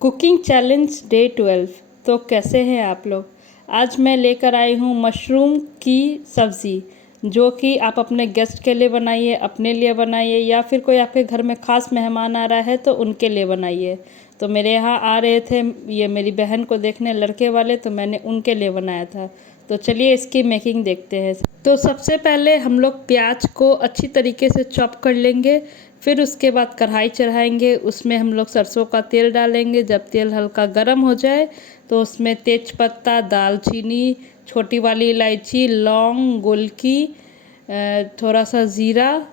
Cooking challenge day 12। तो कैसे हैं आप लोग। आज मैं लेकर आई हूँ मशरूम की सब्ज़ी, जो कि आप अपने गेस्ट के लिए बनाइए, अपने लिए बनाइए, या फिर कोई आपके घर में ख़ास मेहमान आ रहा है तो उनके लिए बनाइए। तो मेरे यहाँ आ रहे थे ये मेरी बहन को देखने लड़के वाले, तो मैंने उनके लिए बनाया था। तो चलिए इसकी मेकिंग देखते हैं। तो सबसे पहले हम लोग प्याज को अच्छी तरीके से चॉप कर लेंगे। फिर उसके बाद कढ़ाई चढ़ाएंगे, उसमें हम लोग सरसों का तेल डालेंगे। जब तेल हल्का गर्म हो जाए तो उसमें तेज पत्ता, दालचीनी, छोटी वाली इलायची, लौंग, गोलकी, थोड़ा सा ज़ीरा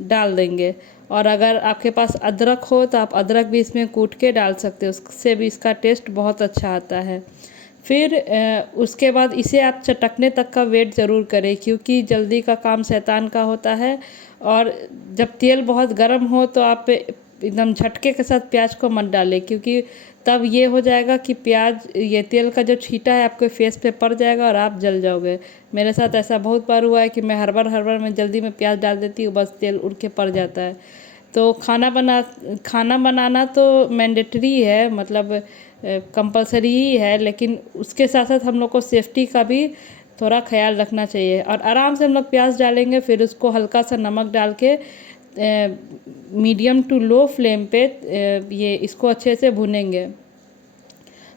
डाल देंगे। और अगर आपके पास अदरक हो तो आप अदरक भी इसमें कूट के डाल सकते हो, उससे भी इसका टेस्ट बहुत अच्छा आता है। फिर उसके बाद इसे आप चटकने तक का वेट ज़रूर करें, क्योंकि जल्दी का काम शैतान का होता है। और जब तेल बहुत गर्म हो तो आप एकदम झटके के साथ प्याज को मत डालें, क्योंकि तब ये हो जाएगा कि प्याज ये तेल का जो छींटा है आपके फेस पे पड़ जाएगा और आप जल जाओगे। मेरे साथ ऐसा बहुत बार हुआ है कि मैं हड़बड़ में जल्दी में प्याज डाल देती हूँ, बस तेल उड़ के पड़ जाता है। तो खाना बनाना तो मैंडेटरी है, मतलब कंपलसरी ही है, लेकिन उसके साथ साथ हम लोग को सेफ्टी का भी थोड़ा ख्याल रखना चाहिए। और आराम से हम लोग प्याज डालेंगे, फिर उसको हल्का सा नमक डाल के मीडियम टू लो फ्लेम पे ये इसको अच्छे से भुनेंगे।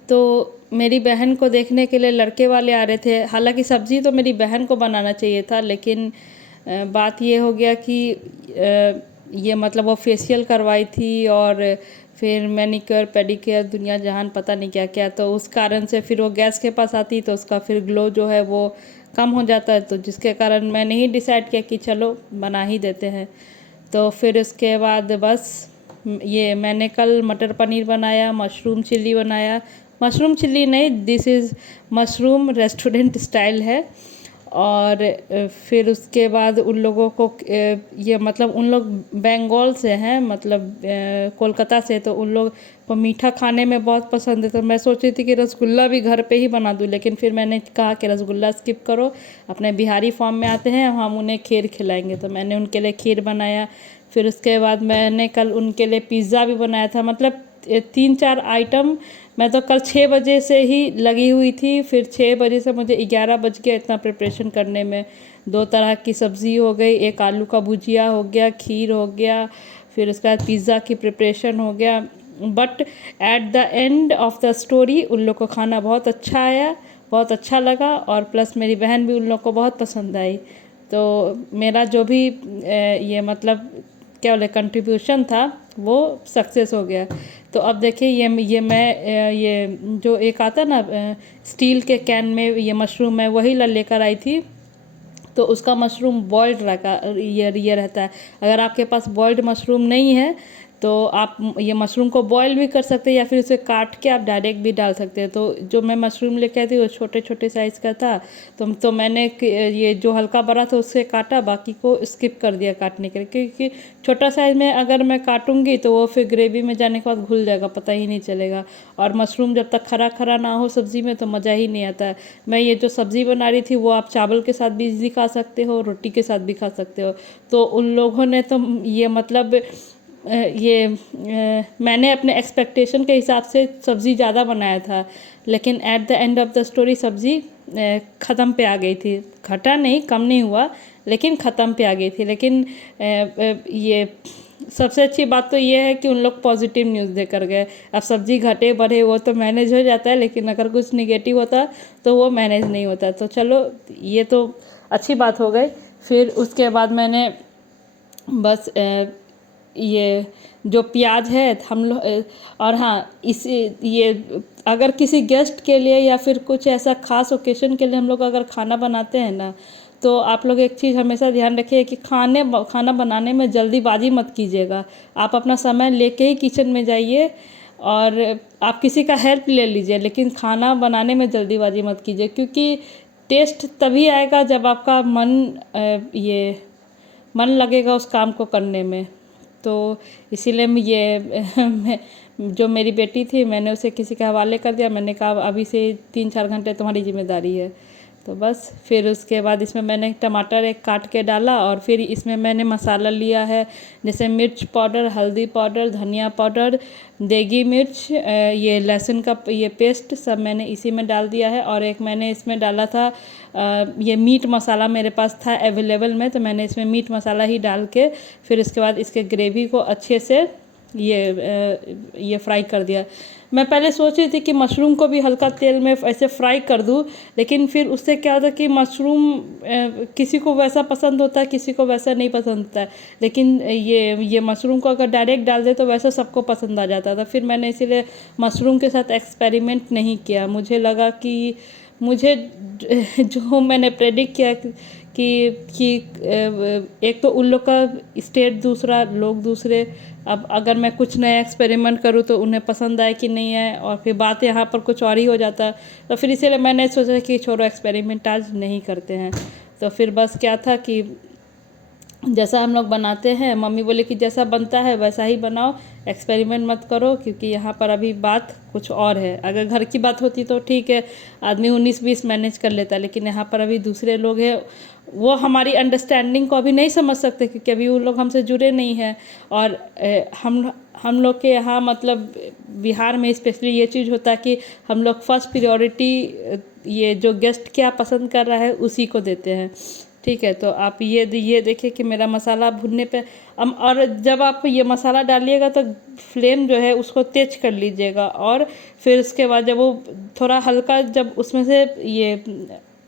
तो मेरी बहन को देखने के लिए लड़के वाले आ रहे थे। हालांकि सब्ज़ी तो मेरी बहन को बनाना चाहिए था, लेकिन बात ये हो गया कि ये मतलब वो फेशियल करवाई थी और फिर मैनिक्योर पेडिक्योर दुनिया जहान पता नहीं क्या क्या, तो उस कारण से फिर वो गैस के पास आती तो उसका फिर ग्लो जो है वो कम हो जाता है। तो जिसके कारण मैंने ही डिसाइड किया कि चलो बना ही देते हैं। तो फिर उसके बाद बस ये मैंने कल मटर पनीर बनाया, मशरूम चिल्ली बनाया। मशरूम चिल्ली नहीं, this is mushroom restaurant style है। और फिर उसके बाद उन लोगों को ये मतलब उन लोग बंगाल से हैं, मतलब कोलकाता से, तो उन लोग को मीठा खाने में बहुत पसंद है। तो मैं सोच रही थी कि रसगुल्ला भी घर पे ही बना दूँ, लेकिन फिर मैंने कहा कि रसगुल्ला स्किप करो, अपने बिहारी फॉर्म में आते हैं, हम उन्हें खीर खिलाएंगे। तो मैंने उनके लिए खीर बनाया। फिर उसके बाद मैंने कल उनके लिए पिज़्ज़ा भी बनाया था। मतलब 3-4 आइटम। मैं तो कल 6 बजे से ही लगी हुई थी, फिर 6 बजे से मुझे 11 बज गया इतना प्रिपरेशन करने में। 2 तरह की सब्ज़ी हो गई, एक आलू का भुजिया हो गया, खीर हो गया, फिर उसके बाद पिज़्ज़ा की प्रिपरेशन हो गया। But at the end of the story उन लोग को खाना बहुत अच्छा आया, बहुत अच्छा लगा, और प्लस मेरी बहन भी उन लोग को बहुत पसंद आई। तो मेरा जो भी ये मतलब क्या बोले कंट्रीब्यूशन था वो सक्सेस हो गया। तो अब देखिए ये मैं ये जो एक आता ना स्टील के कैन में ये मशरूम मैं वही लेकर आई थी। तो उसका मशरूम बॉइल्ड रखा ये रहता है। अगर आपके पास बॉइल्ड मशरूम नहीं है तो आप ये मशरूम को बॉईल भी कर सकते हैं, या फिर उसे काट के आप डायरेक्ट भी डाल सकते हैं। तो जो मैं मशरूम लेके आई थी वो छोटे छोटे साइज़ का था। तो मैंने ये जो हल्का बड़ा था उससे काटा, बाकी को स्किप कर दिया काटने के लिए, क्योंकि छोटा साइज़ में अगर मैं काटूंगी तो वो फिर ग्रेवी में जाने के बाद घुल जाएगा, पता ही नहीं चलेगा। और मशरूम जब तक खरा खरा ना हो सब्ज़ी में तो मज़ा ही नहीं आता है। मैं ये जो सब्ज़ी बना रही थी वो आप चावल के साथ भी इजली खा सकते हो, रोटी के साथ भी खा सकते हो। तो उन लोगों ने तो ये मतलब मैंने अपने एक्सपेक्टेशन के हिसाब से सब्ज़ी ज़्यादा बनाया था, लेकिन at the end of the story सब्ज़ी ख़त्म पे आ गई थी। घटा नहीं, कम नहीं हुआ, लेकिन ख़त्म पे आ गई थी। लेकिन ये सबसे अच्छी बात तो ये है कि उन लोग पॉजिटिव न्यूज़ देकर गए। अब सब्ज़ी घटे बढ़े वो तो मैनेज हो जाता है, लेकिन अगर कुछ निगेटिव होता तो वो मैनेज नहीं होता। तो चलो ये तो अच्छी बात हो गई। फिर उसके बाद मैंने बस ये जो प्याज है हम लोग, और हाँ इस ये अगर किसी गेस्ट के लिए या फिर कुछ ऐसा खास ओकेशन के लिए हम लोग अगर खाना बनाते हैं ना, तो आप लोग एक चीज़ हमेशा ध्यान रखिए कि खाना बनाने में जल्दीबाजी मत कीजिएगा। आप अपना समय लेके ही किचन में जाइए, और आप किसी का हेल्प ले लीजिए, लेकिन खाना बनाने में जल्दीबाजी मत कीजिए, क्योंकि टेस्ट तभी आएगा जब आपका मन लगेगा उस काम को करने में। तो इसीलिए जो मेरी बेटी थी मैंने उसे किसी के हवाले कर दिया। मैंने कहा अभी से 3-4 घंटे तुम्हारी जिम्मेदारी है। तो बस फिर उसके बाद इसमें मैंने टमाटर एक काट के डाला और फिर इसमें मैंने मसाला लिया है, जैसे मिर्च पाउडर, हल्दी पाउडर, धनिया पाउडर, देगी मिर्च, ये लहसुन का ये पेस्ट सब मैंने इसी में डाल दिया है। और एक मैंने इसमें डाला था ये मीट मसाला मेरे पास था अवेलेबल में, तो मैंने इसमें मीट मसाला ही डाल के फिर इसके बाद इसके ग्रेवी को अच्छे से ये फ्राई कर दिया। मैं पहले सोच रही थी कि मशरूम को भी हल्का तेल में ऐसे फ्राई कर दूँ, लेकिन फिर उससे क्या होता है कि मशरूम किसी को वैसा पसंद होता है, किसी को वैसा नहीं पसंद होता है। लेकिन ये मशरूम को अगर डायरेक्ट डाल दे तो वैसा सबको पसंद आ जाता था। फिर मैंने इसीलिए मशरूम के साथ एक्सपेरिमेंट नहीं किया। मुझे लगा कि मुझे जो मैंने प्रेडिक्ट किया कि एक तो उन लोग का स्टेट दूसरा, लोग दूसरे, अब अगर मैं कुछ नया एक्सपेरिमेंट करूँ तो उन्हें पसंद आए कि नहीं आए, और फिर बात यहाँ पर कुछ और ही हो जाता। तो फिर इसीलिए मैंने सोचा कि छोड़ो, एक्सपेरिमेंट आज नहीं करते हैं। तो फिर बस क्या था कि जैसा हम लोग बनाते हैं, मम्मी बोले कि जैसा बनता है वैसा ही बनाओ, एक्सपेरिमेंट मत करो, क्योंकि यहाँ पर अभी बात कुछ और है। अगर घर की बात होती तो ठीक है, आदमी 19-20 मैनेज कर लेता, लेकिन यहाँ पर अभी दूसरे लोग हैं, वो हमारी अंडरस्टैंडिंग को अभी नहीं समझ सकते, क्योंकि अभी वो लोग हमसे जुड़े नहीं हैं। और हम लोग के यहाँ मतलब बिहार में स्पेशली ये चीज़ होता है कि हम लोग फर्स्ट प्रियोरिटी ये जो गेस्ट क्या पसंद कर रहा है उसी को देते हैं। ठीक है, तो आप ये देखिए कि मेरा मसाला भुनने पे और जब आप ये मसाला डालिएगा तो फ्लेम जो है उसको तेज कर लीजिएगा, और फिर उसके बाद जब वो थोड़ा हल्का, जब उसमें से ये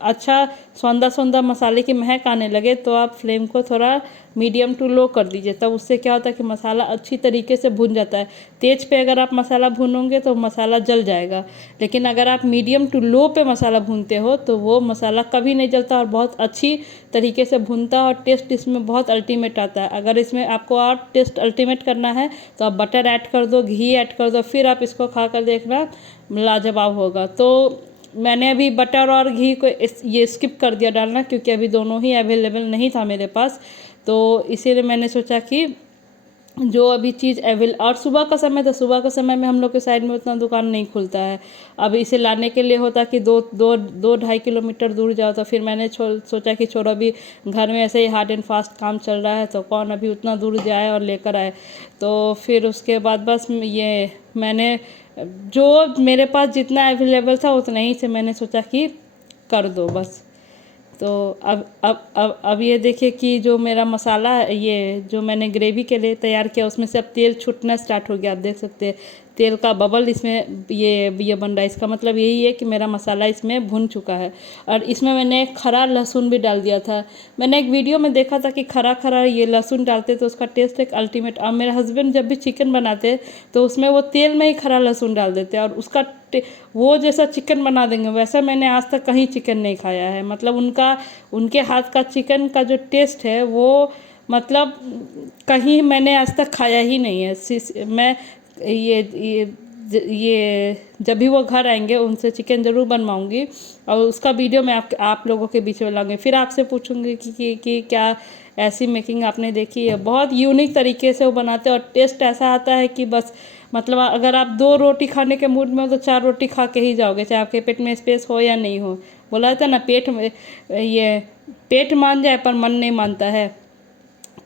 अच्छा सौंधा सौंधा मसाले की महक आने लगे तो आप फ्लेम को थोड़ा मीडियम टू लो कर दीजिए। तब उससे क्या होता है कि मसाला अच्छी तरीके से भुन जाता है। तेज पे अगर आप मसाला भूनोगे तो मसाला जल जाएगा, लेकिन अगर आप मीडियम टू लो पे मसाला भूनते हो तो वो मसाला कभी नहीं जलता और बहुत अच्छी तरीके से भुनता है, और टेस्ट इसमें बहुत अल्टीमेट आता है। अगर इसमें आपको और टेस्ट अल्टीमेट करना है तो आप बटर ऐड कर दो, घी ऐड कर दो, फिर आप इसको खा कर देखना, लाजवाब होगा। तो मैंने अभी बटर और घी को ये स्किप कर दिया डालना, क्योंकि अभी दोनों ही अवेलेबल नहीं था मेरे पास। तो इसीलिए मैंने सोचा कि जो अभी चीज़ और सुबह का समय था, सुबह का समय में हम लोग के साइड में उतना दुकान नहीं खुलता है। अब इसे लाने के लिए होता कि 2-2.5 किलोमीटर दूर जाओ। तो फिर मैंने सोचा कि छोड़ो, अभी घर में ऐसे ही हार्ड एंड फास्ट काम चल रहा है, तो कौन अभी उतना दूर जाए और लेकर आए। तो फिर उसके बाद बस ये मैंने जो मेरे पास जितना अवेलेबल था उतना ही से मैंने सोचा कि कर दो बस। तो अब ये देखिए कि जो मेरा मसाला, ये जो मैंने ग्रेवी के लिए तैयार किया उसमें से अब तेल छूटना स्टार्ट हो गया। आप देख सकते हैं तेल का बबल इसमें ये बन रहा है। इसका मतलब यही है कि मेरा मसाला इसमें भुन चुका है। और इसमें मैंने खरा लहसुन भी डाल दिया था। मैंने एक वीडियो में देखा था कि खरा खरा ये लहसुन डालते तो उसका टेस्ट एक अल्टीमेट। और मेरे हस्बैंड जब भी चिकन बनाते तो उसमें वो तेल में ही खरा लहसुन डाल देते और उसका वो जैसा चिकन बना देंगे वैसा मैंने आज तक कहीं चिकन नहीं खाया है। मतलब उनके हाथ का चिकन का जो टेस्ट है वो मतलब कहीं मैंने आज तक खाया ही नहीं है। मैं ये जब भी वो घर आएंगे उनसे चिकन ज़रूर बनवाऊंगी, और उसका वीडियो मैं आप लोगों के बीच में लाऊंगी। फिर आपसे पूछूंगी कि क्या ऐसी मेकिंग आपने देखी है। बहुत यूनिक तरीके से वो बनाते हैं और टेस्ट ऐसा आता है कि बस मतलब अगर आप 2 रोटी खाने के मूड में हो तो 4 रोटी खा के ही जाओगे, चाहे आपके पेट में स्पेस हो या नहीं हो। बोला था ना, पेट मान जाए पर मन नहीं मानता है।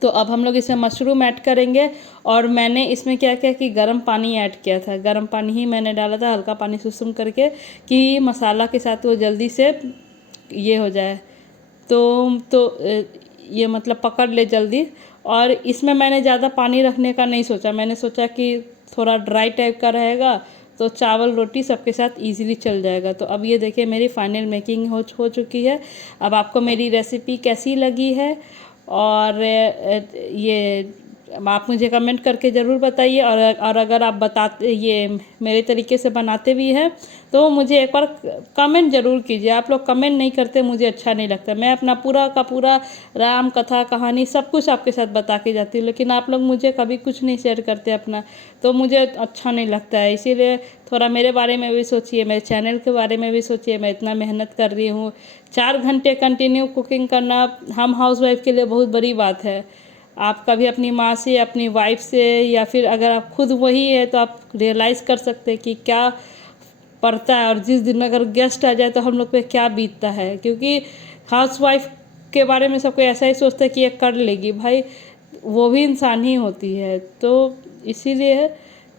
तो अब हम लोग इसमें मशरूम ऐड करेंगे, और मैंने इसमें क्या किया कि गर्म पानी ऐड किया था। गर्म पानी ही मैंने डाला था, हल्का पानी सुसुम करके, कि मसाला के साथ वो जल्दी से ये हो जाए, तो ये मतलब पकड़ ले जल्दी। और इसमें मैंने ज़्यादा पानी रखने का नहीं सोचा। मैंने सोचा कि थोड़ा ड्राई टाइप का रहेगा तो चावल रोटी सबके साथ इजीली चल जाएगा। तो अब ये देखिए मेरी फाइनल मेकिंग हो चुकी है। अब आपको मेरी रेसिपी कैसी लगी है, और ये आप मुझे कमेंट करके ज़रूर बताइए। और अगर आप बताते ये मेरे तरीके से बनाते भी हैं तो मुझे एक बार कमेंट ज़रूर कीजिए। आप लोग कमेंट नहीं करते, मुझे अच्छा नहीं लगता। मैं अपना पूरा का पूरा राम कथा कहानी सब कुछ आपके साथ बता के जाती हूँ, लेकिन आप लोग मुझे कभी कुछ नहीं शेयर करते अपना, तो मुझे अच्छा नहीं लगता है। इसीलिए थोड़ा मेरे बारे में भी सोचिए, मेरे चैनल के बारे में भी सोचिए। मैं इतना मेहनत कर रही हूँ, 4 घंटे कंटिन्यू कुकिंग करना हम हाउसवाइफ के लिए बहुत बड़ी बात है। आप कभी अपनी माँ से, अपनी वाइफ से, या फिर अगर आप खुद वही है तो आप रियलाइज़ कर सकते हैं कि क्या पड़ता है, और जिस दिन अगर गेस्ट आ जाए तो हम लोग पे क्या बीतता है, क्योंकि हाउसवाइफ के बारे में सब कोई ऐसा ही सोचता है कि ये कर लेगी। भाई वो भी इंसान ही होती है। तो इसीलिए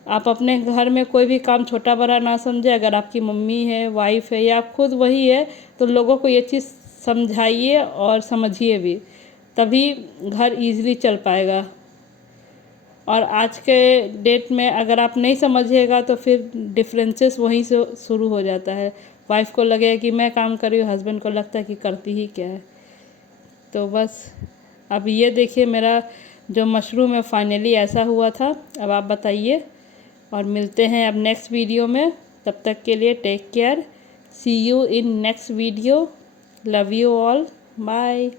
आप अपने घर में कोई भी काम छोटा बड़ा ना समझे। अगर आपकी मम्मी है, वाइफ है, या आप खुद वही है, तो लोगों को ये चीज़ समझाइए और समझिए भी, तभी घर इजीली चल पाएगा। और आज के डेट में अगर आप नहीं समझिएगा तो फिर डिफरेंसेस वहीं से शुरू हो जाता है। वाइफ को लगेगा कि मैं काम कर रही हूँ, हस्बैंड को लगता है कि करती ही क्या है। तो बस अब ये देखिए, मेरा जो मशरूम है फाइनली ऐसा हुआ था। अब आप बताइए, और मिलते हैं अब नेक्स्ट वीडियो में। तब तक के लिए take care, see you in next video, love you all, bye.